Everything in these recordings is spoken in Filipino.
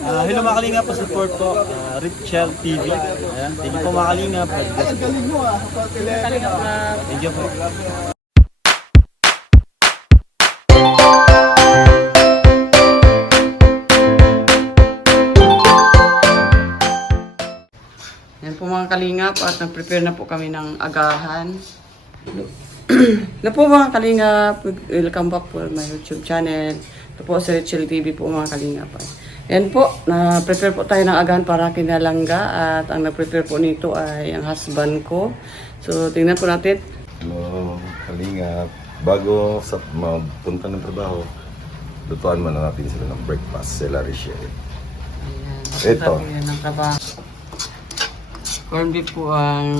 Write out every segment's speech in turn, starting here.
Hello mga kalingap, support po, Richel TV. Ayan, thank you po mga kalingap. Thank you po. Yan po mga kalingap at nag-prepare na po kami ng agahan. Na po mga kalingap, welcome back po my YouTube channel. Ito po si Richel TV po mga kalingap. Yan po, na-prepare po tayo ng agahan para kinalangga at ang na-prepare po nito ay ang husband ko. So tingnan po natin. Hello, kalingap. Bago sa magpunta ng trabaho, lutuan muna natin sila ng breakfast, sila Richelle. Ayan, Ito. yan ang trabaho. Corn beef po ang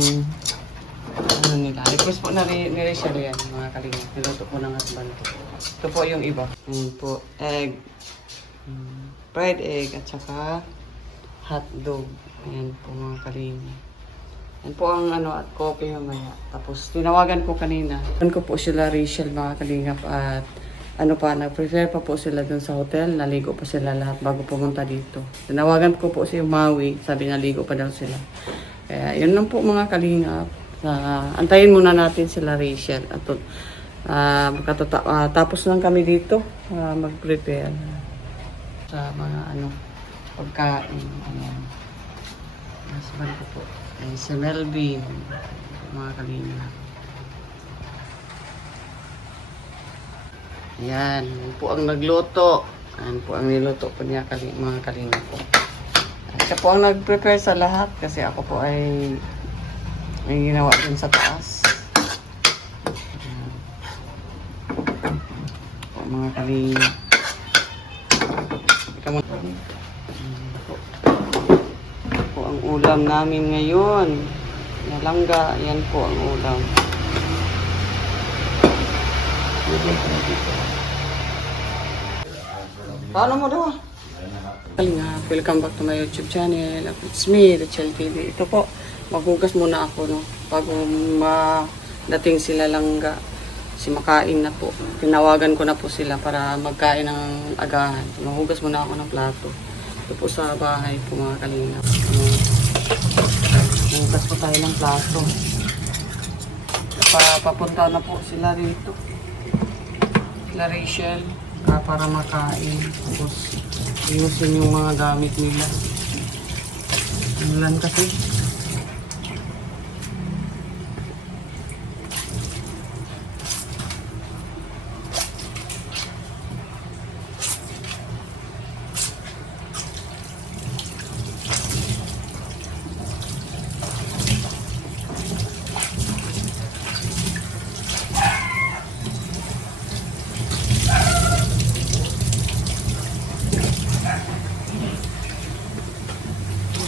ano nila. Request po na ni Richelle yan mga kalingap. Niluto po ng husband ko. Ito po yung iba. Ayan po, egg. Fried egg at saka hot dog. Ayan po mga kalingap. Yan po ang ano at coffee mamaya. Tapos tinawagan ko kanina. Doon ko po sila Richelle mga kalingap at ano pa, nag-prepare pa po sila dun sa hotel. Naligo pa sila lahat bago pumunta dito. Tinawagan ko po si Maui. Sabi naligo pa daw sila. Kaya yun lang po mga kalingap. Antayin muna natin sila Richelle. At tapos lang kami dito mag-prepare sa mga ano pagkain. Ayan. Husband ko po. Ay, si Melvin. Mga kalingap. Ayan. Yan po ang nagluto. Ayan po ang niluto po niya mga kalingap po. Siya po ang nag-prepare sa lahat kasi ako po ay may ginawa din sa taas. Ayan. Po, mga kalingap. Po ang ulam namin ngayon. Nalangga. Yan po ang ulam. Paano mo daw? Kalingap, welcome back to my YouTube channel. It's me, Richel TV. Ito po, maghugas muna ako no bago madating sila langga. Si makain na po. Tinawagan ko na po sila para magkain ng agahan. Maghugas muna ako ng plato. Ito po sa bahay po mga kalingap. Maghugas po tayo ng plato. Papunta na po sila dito. Sila Richelle para makain. Tapos iusin yung mga gamit nila. Ulan kasi.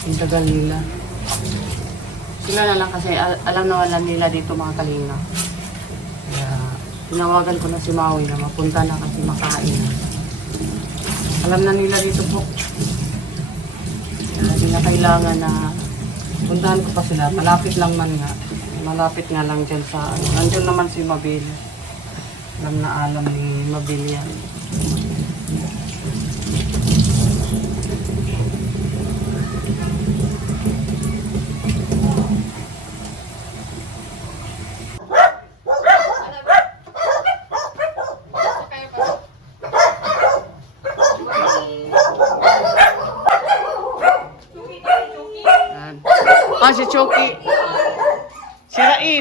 Ang tagal nila. Sila na lang kasi alam na wala nila dito mga kalinga. Kaya tinawagan ko na si Maui na mapunta na kasi makain na. Alam na nila dito po. Kaya hindi na kailangan na puntahan ko pa sila. Malapit lang man nga. Malapit nga lang dyan sa ano. Nandun naman si Mabil. Alam ni Mabil yan. Si Choki. Si Raid.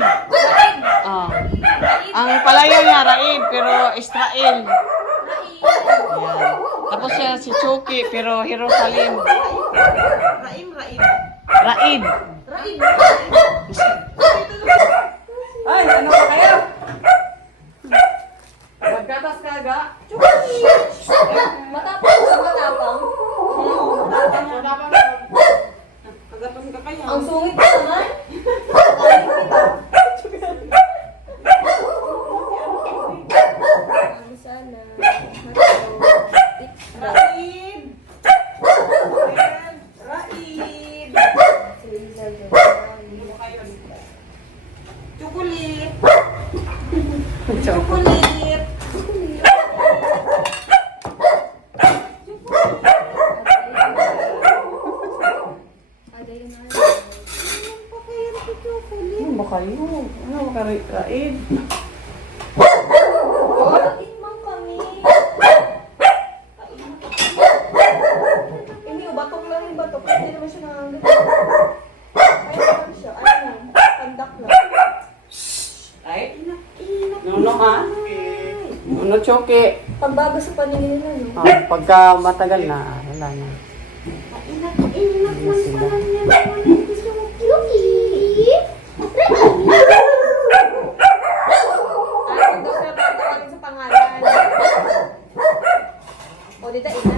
Ang palayo niya, Raid, pero Israel. Ayan. Tapos siya si Choki, pero Jerusalem. Raid. Ay, ano ba kayo? Magkatas ka ga? Matapang. Ang sungit ka naman. Sana. Raid. Chocolate. Chocolate. kayo? Ano ka Raid? Kain man kami. Ini, batok lang yung batok. Hindi naman siya nangangat. Kaya naman siya. Ano lang? Pandak lang. Ay? Inat. Nuno ha? Nuno choke. Pagbago sa paningin na, no? Pagka matagal na, wala na. Inat man pala niya. Gusto mo cutie? Ay, daw na pagkakalin sa pangalan. O, di dahil na.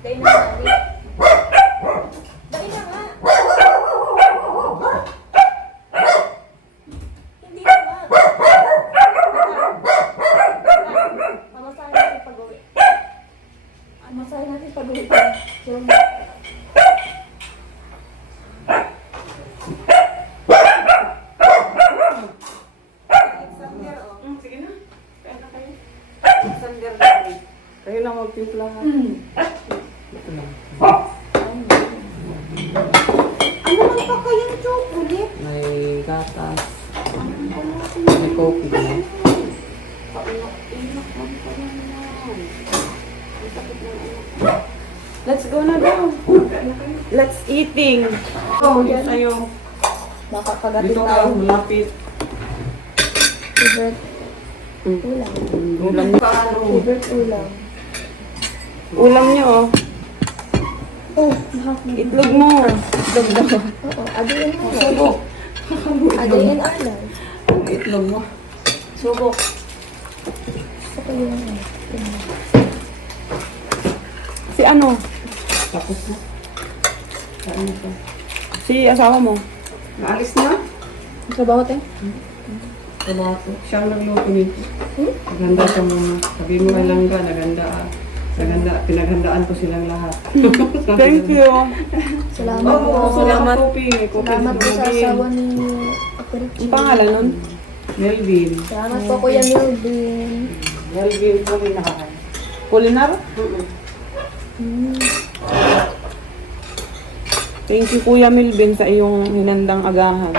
Dahil na mali. Dahil na nga. Hindi na nga. Mamasahin natin pag-uwi. Mamasahin natin pag-uwi. So, Sige na. Kaya na kayo. Alexander David. Kayo na magtimpla ha. Ito lang. ano man pa kayang chocolate? May gatas. May coffee na. Let's go na daw. Let's eating. Oh, yan sa'yo. Makakagatin Dito tayo. ka, malapit. Favorite ulam. Ulam paano? Favorite ulam. Ulam niyo oh. Oh, Itlog mo. itlog daw. Oo, adayin mo. Subok. Adayin alay. Itlog mo. Subok. Saka yun. Si ano? Tapos na. Saan na to? Si asawa mo? Naalis na? Trabaho tayo? Trabaho ko. Siya ang nagluto nito. Naganda ka muna. Sabi mo kay Langga, naganda ah. Naganda, pinaghandaan ko silang lahat. Thank you. Salamat Oo, po. salamat. May kopi Salamat po sa asawa ni Ate Richie. Ang pangalan nun? Melvin. Salamat po Kuya Milvin. Melvin po pinakakan. Kulinar? Thank you Kuya Melvin sa iyong hinandang agahan.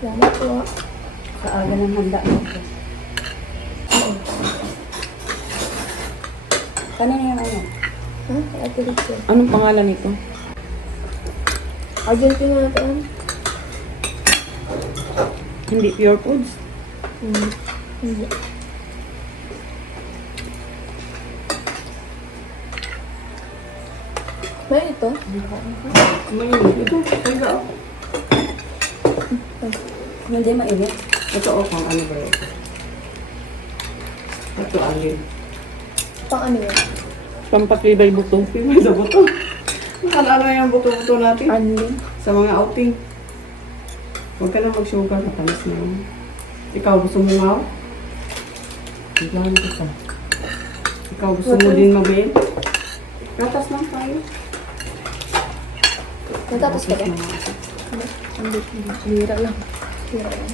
Salamat po. Sa aga ng handa mo. Kanina yan ano? Ha? Kay Ate Richie. Anong pangalan nito? Argentina na ito. Hindi Pure Foods? Hindi. May ito? May ito. Kaya oh. Hindi mainit. Ito o kung ano ba ito? Ito alin. Pang ano yun? Pampatibay buto. Tibay sa buto. Nakala yung buto-buto natin. Ano yun? Sa mga outing. Huwag ka na mag-sugar. Matamis na yun. Ikaw, gusto mo nga? Bigyan kita. Ikaw, gusto mo din mabin? Gatas lang tayo. Natapos ka ba? Hindi. Hira lang. Hira lang.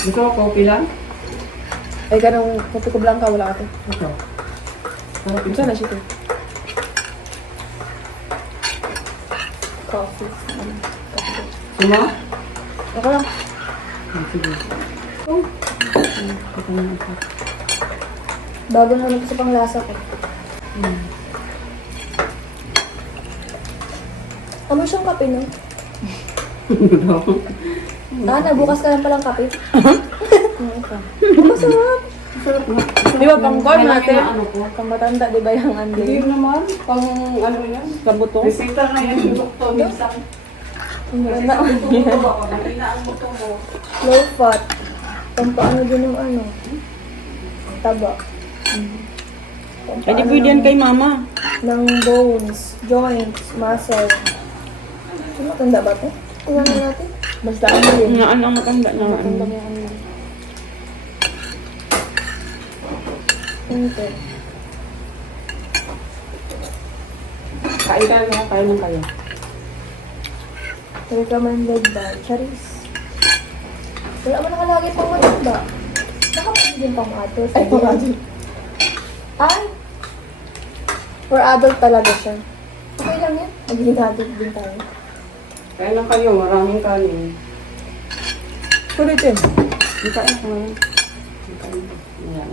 Gusto mo coffee lang? Ay, ganong kopi ko blanca, wala ka ito. Ito. Sarap Ito na siya ito. Coffee. Suma? Ako lang. Sige. Oh. Ito na ito. Bago na lang ito sa panglasa ko. Amo siyang kape, no? Nabukas ka lang palang kape. Masarap. Sarap na. Di ba, pang corn natin? Ano po? Pang matanda, di ba yung Hindi andin? naman. Pang ano yan? Kabuto? Resita na yan yung doktor. Minsan. Ang maganda. Nakina ang buto mo. Low fat. Pampaano din yung ano? Taba. Ay, di pwede yan kay mama. Ng bones, joints, muscle. Ano matanda ba ito? Tingnan na natin. Basta ano yun? Naan ang matanda na. Matanda yung ano. Ano ito? Kain ka na. Kain lang kayo. Recommended by Charis. Wala mo nakalagay pang matanda. Baka pwede din pang adult. Ay, pang adult. Ay! For adult talaga siya. Okay lang yan. Magiging adult din tayo. Kain lang kayo. Maraming kanin. Ulitin. Kain ko ngayon. Kain. Ayan.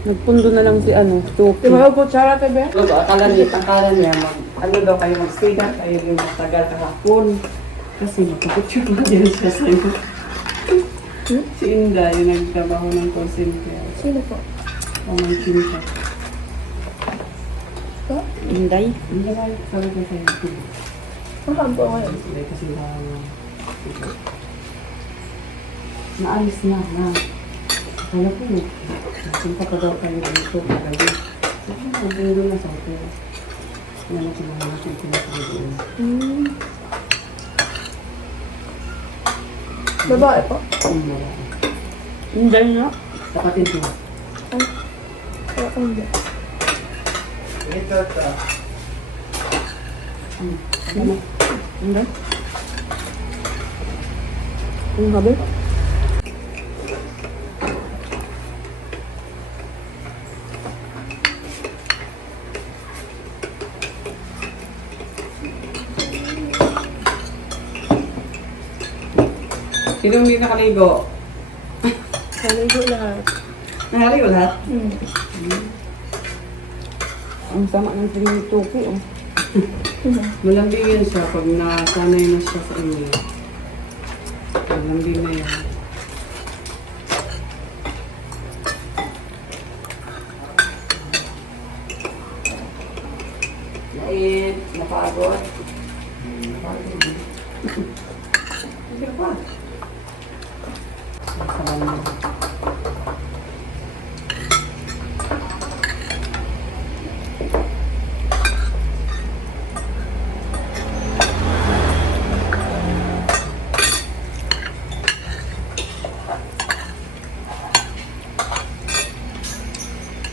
Nagpundo na lang si Tuki. Di ba kutsara, Tebe? Akala niya, daw kayo mag-stay na, kayo yung matagal kahapon. Kasi nakaputsyok na din siya sa'yo. Si Inda, yung nagtrabaho ng call center. Sino po? Pamangkin siya. Po? Inday? Inday, sabi ko sa'yo. Ang po ngayon. Inday kasi naalis na. Kaya po, napunta pa daw kayo dito kagabi. Sabi ko, nandun na sa hotel. Nanak ko mga natin pinasabi doon. Babae po? Inday nga. Kapatid mo. Ay. Oo, hindi. Inday? Ang gabi? Sino hindi nakaligo? Naligo lahat. Nakaligo lahat? Hmm. Ang sama ng Tuki, oh. Malambingin siya pag nasanay na siya sa inyo. Malambing na yan. Nait, napagod. Hindi pa. Sabay na.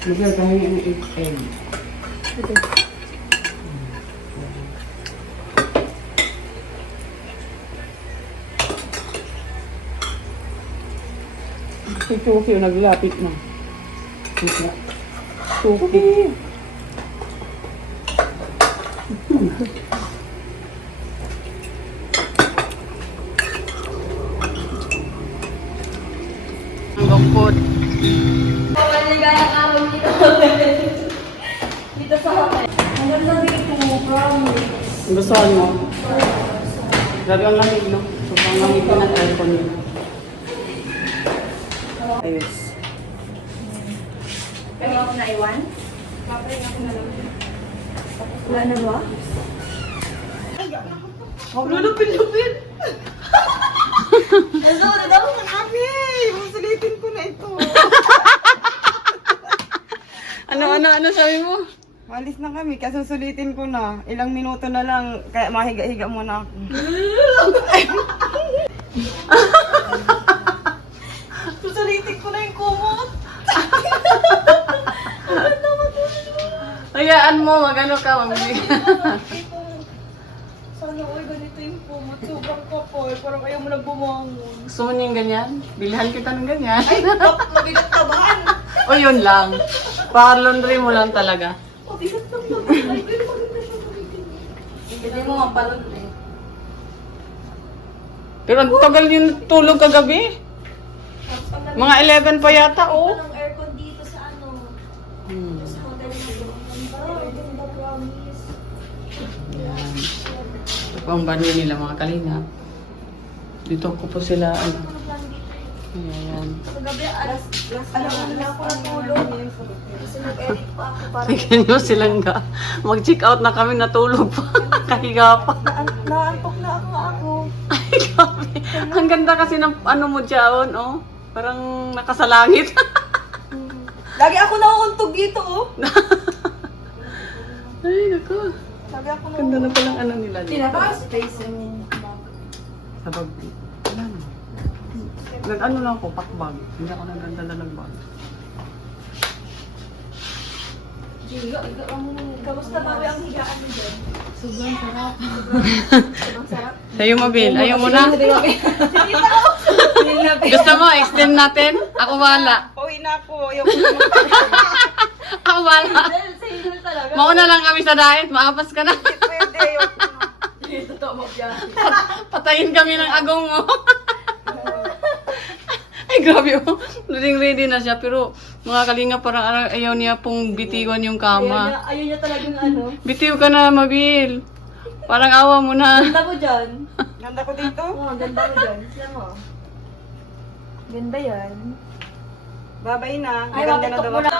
Magkakahin ng 8 egg. Ito. Si Tuki yung naglapit na. Tuki! Ang lungkot. Maligayang araw dito. Dito sa hotel. Ang ganda dito, promise. Gustuhan mo? Grabe ang lamig, no? Sobrang lamig ko ng aircon yun. Ayos. Pero ako naiwan? Wala na ba? Lulupin-lupin! Hello, nadaw ka kami! Susulitin ko na ito. Ano sabi mo? Malis na kami, kasusulitin ko na. Ilang minuto na lang, kaya mahiga-higa muna ako. Susulitin ko na yung kumot. Hayaan mo, magano ka, magbigay. Sana oy, ganito yung kumot. Sobrang kapal, parang ayaw mo na bumangon. Gusto mo niyang ganyan? Bilhan kita ng ganyan. Ay, mabigat taban. O yun lang. Pa-laundry mo lang talaga. Mabigat taban. Ay, pero maganda siya. Hindi mo mapalod eh. Pero ang tagal yung tulog kagabi. Mga 11 pa yata, oh. Anong aircon dito sa ano? Hmm. Sa hotel na ito. Ang ganda, promise. Yan. Ito po ang banyo nila, mga kalinga. Dito ko po sila, ano. Ayan. Kagabi, alas na ako natulog. Kasi nag-edit pa ako para Tignan nyo silang mag-check out na kami, natulog pa. Kahiga pa. Naantok na ako. Ay, grabe. Ang ganda kasi ng ano mo dyan, oh. Parang nakasalangit. Lagi ako nauuntog dito, oh. Ay, naku. Lagi ako Ganda na palang ano nila dito. pinaka-space yung bag. Sa bag. Wala na. Nag-ano lang ako, pakbag. Hindi ako nagdala ng bag. Kamusta ba ang higaan mo dyan? Sobrang sarap. Sobrang sarap. Sa'yo, Mabil. Ayaw mo na. Gusto mo, extend natin? Ako wala. Pauwi na ako. Ayaw ko na. Ako wala. Sa inyo talaga. Mauna lang kami sa diet. Maapas ka na. Pwede, ayaw ko na. Patayin kami ng agong mo. Ay, grabe oh. Ready na siya. Pero mga kalinga, parang ayaw niya pong bitiwan yung kama. Ayaw niya talagang ano. Bitiw ka na, Mabil. Parang awa mo na. Ganda mo dyan. Ganda ko dito. Oo, ganda mo dyan. Sila mo. Ganda yan. Babay na. Ay, Maganda na makitok daw. mo na.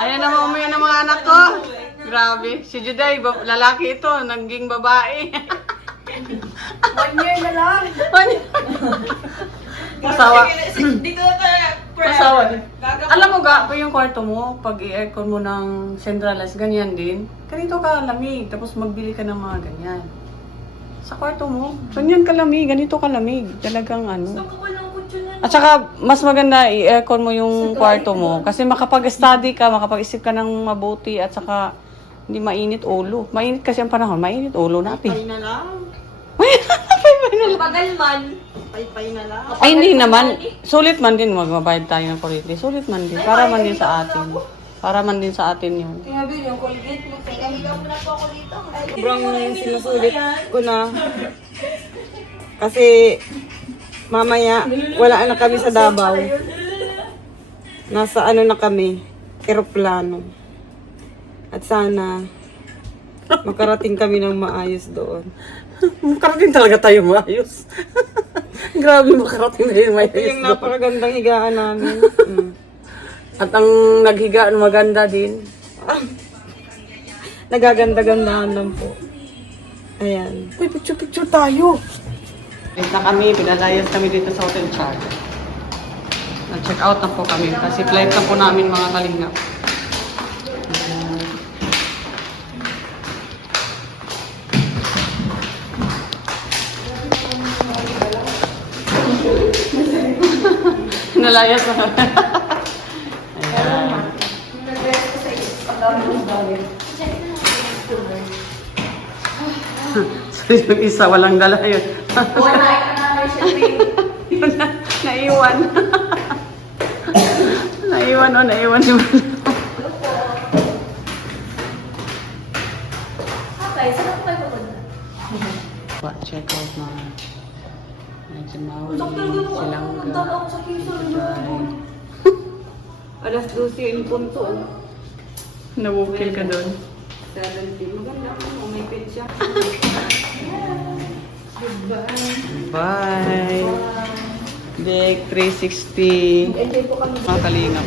Ayan na umuwi ng mga anak ko. Grabe. Si Juday, lalaki ito. Naging babae. 1 year na lang. Masawa. Dito na talaga. Masawa din. Alam mo ga, pa yung kwarto mo, pag i-aircon mo ng centralized, ganyan din. Ganito ka lamig, tapos magbili ka ng mga ganyan. Sa kwarto mo, ganyan kalamig, ganito kalamig. Talagang ano. At saka, mas maganda i-aircon mo yung kwarto mo. Kasi makapag-study ka, makapag-isip ka ng mabuti, at saka hindi mainit ulo. Mainit kasi ang panahon, mainit ulo natin. Pay na lang. Pagal man. Pay na lang. Ay, hindi naman. Sulit man din magbabayad tayo ng kuryente. Sulit man din. Para man din sa atin. Para man din sa atin yun. Tinabi yung Colgate mo. Tinahiga mo na po ako dito. Sobrang sinusulit ko na. Kasi mamaya wala na kami sa Davao. Nasa ano na kami, eroplano. At sana makarating kami ng maayos doon. Makarating talaga tayo maayos. Grabe, makarating na yung Ito yung napakagandang higaan namin. At ang naghigaan maganda din. Nagaganda-gandahan lang po. Ayan. Uy, picture tayo. Wait na kami, pinalayas kami dito sa Hotel Char. Nag-check out na po kami kasi flight na po namin mga kalingap. Nalayas na kami. Ayan. So yung isa, walang dala yun. Wala ka na may shipping. Yun na, naiwan. Naiwan o, naiwan yung Okay, saan ako kayo pupunta? check out na. Ayan si Maui, Silangga, Juday. Alas 12 yung punto. Nabukil ka doon. 70. Maganda po. May pin siya. Bye! Deck 360. Enjoy po kami. Mga kalingap.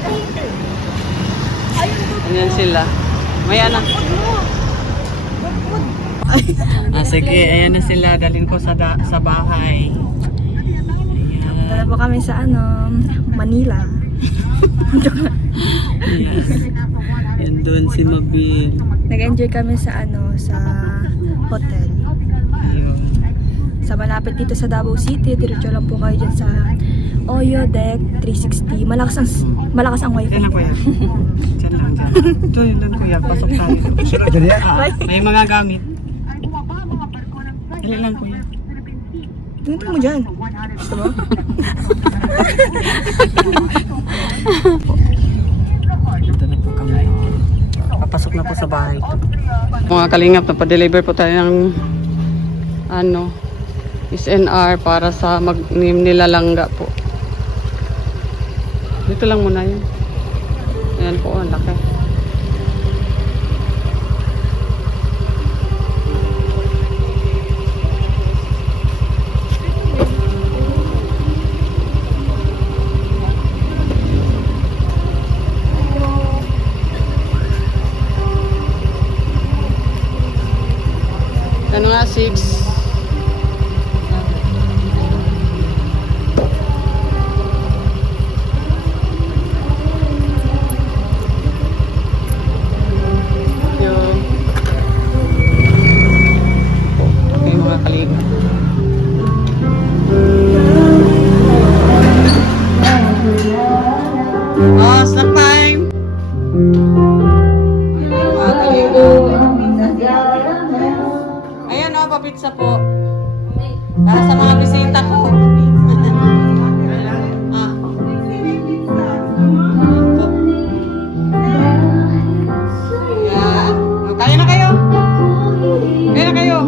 Ayan sila. May anak. Sige, ayan na sila. Dalhin ko sa bahay. Ayan. Tara po kami sa Manila. Yes. Ayan doon si Mabil. Nag-enjoy kami sa sa hotel. Ayun. Sa malapit dito sa Davao City, diretso lang po kayo dyan sa Oyo Deck 360. Malakas ang wifi. Diyan lang kuya. Diyan lang, diyan. Diyan lang kuya. Pasok tayo. May mga gamit. Dali lang kuya. Tingnan mo dyan. Gusto mo? Ito na po kami. Papasok na po sa bahay. Mga kalingap, napadeliver po tayo ng SNR para sa nilalangga po. Dito lang muna yun. Ayan po, ang laki. Ano nga, 6. Yun. Okay, mga kalingap. Oh, snack time! Mga kalingap. Ayan o, papitsa po. Para sa mga bisita ko. Ah. Ayan po. Ayan. Kaya na kayo. Kaya na kayo.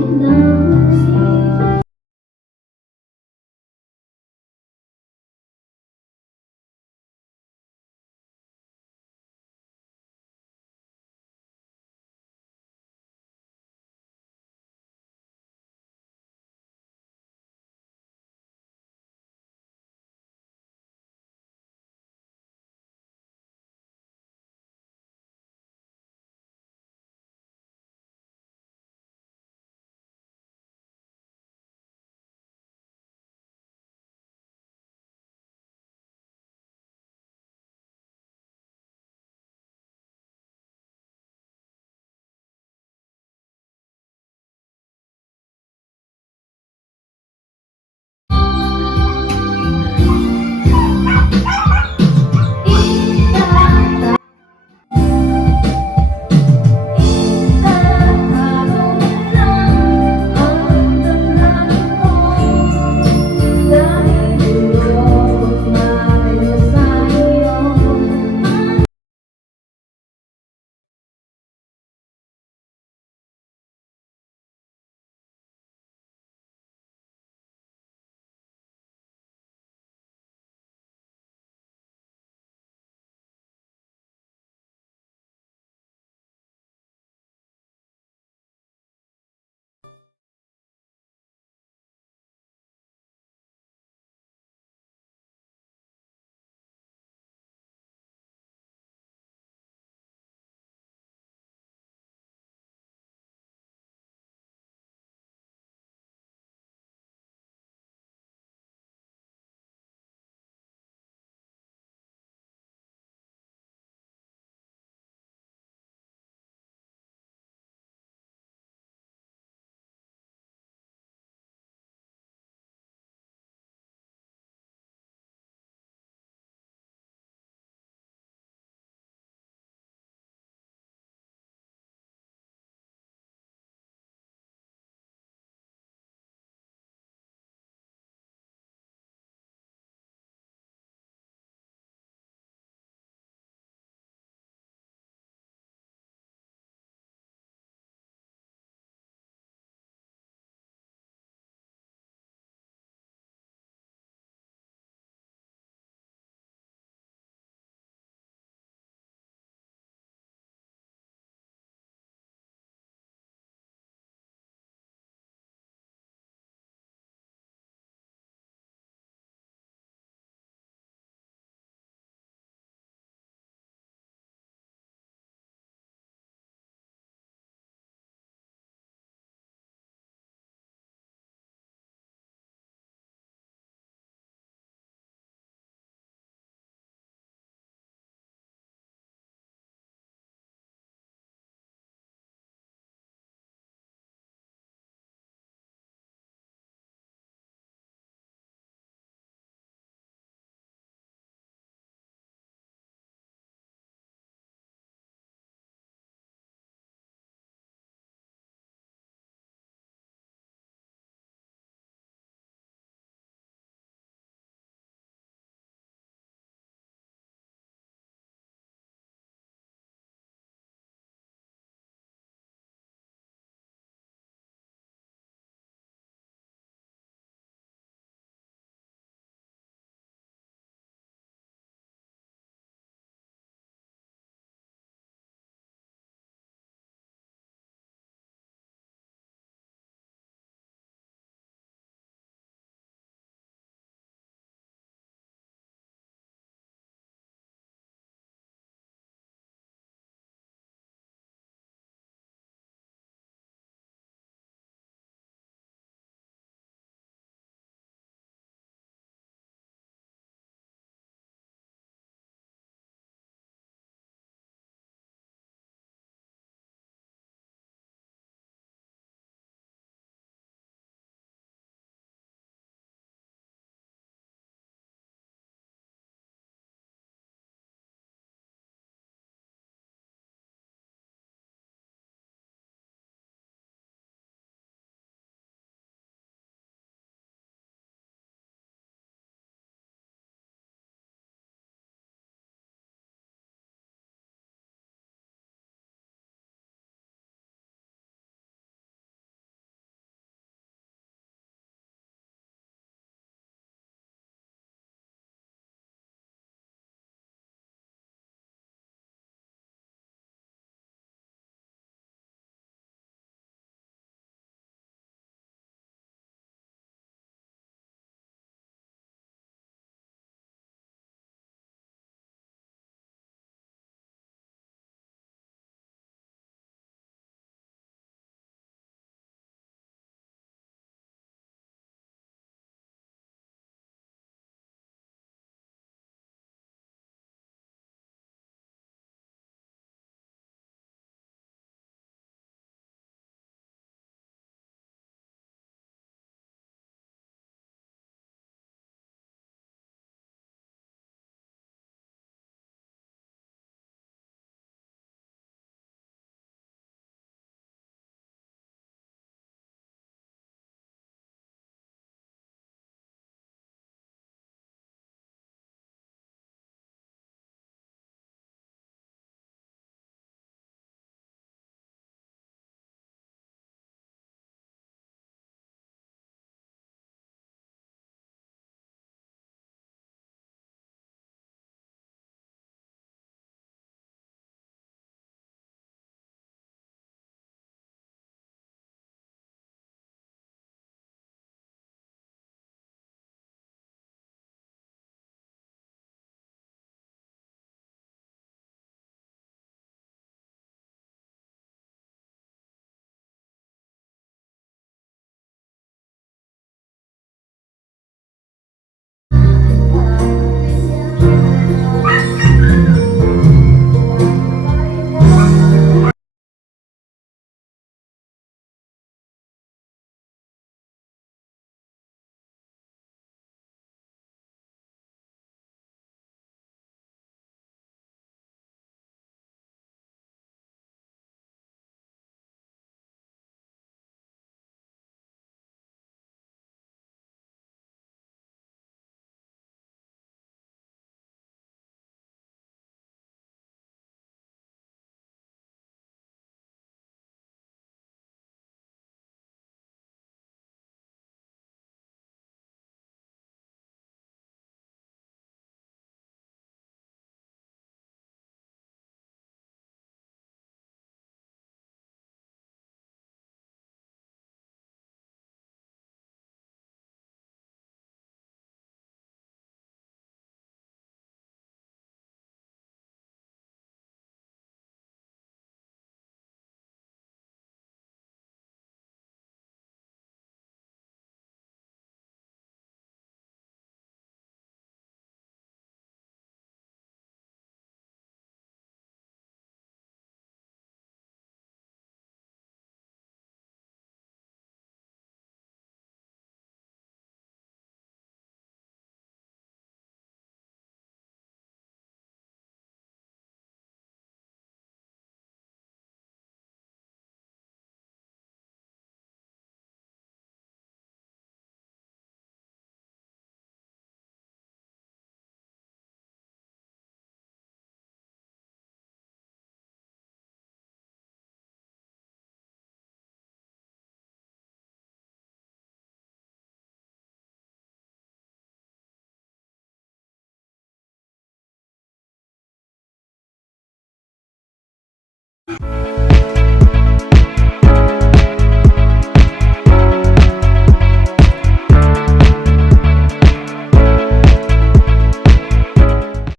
Bye.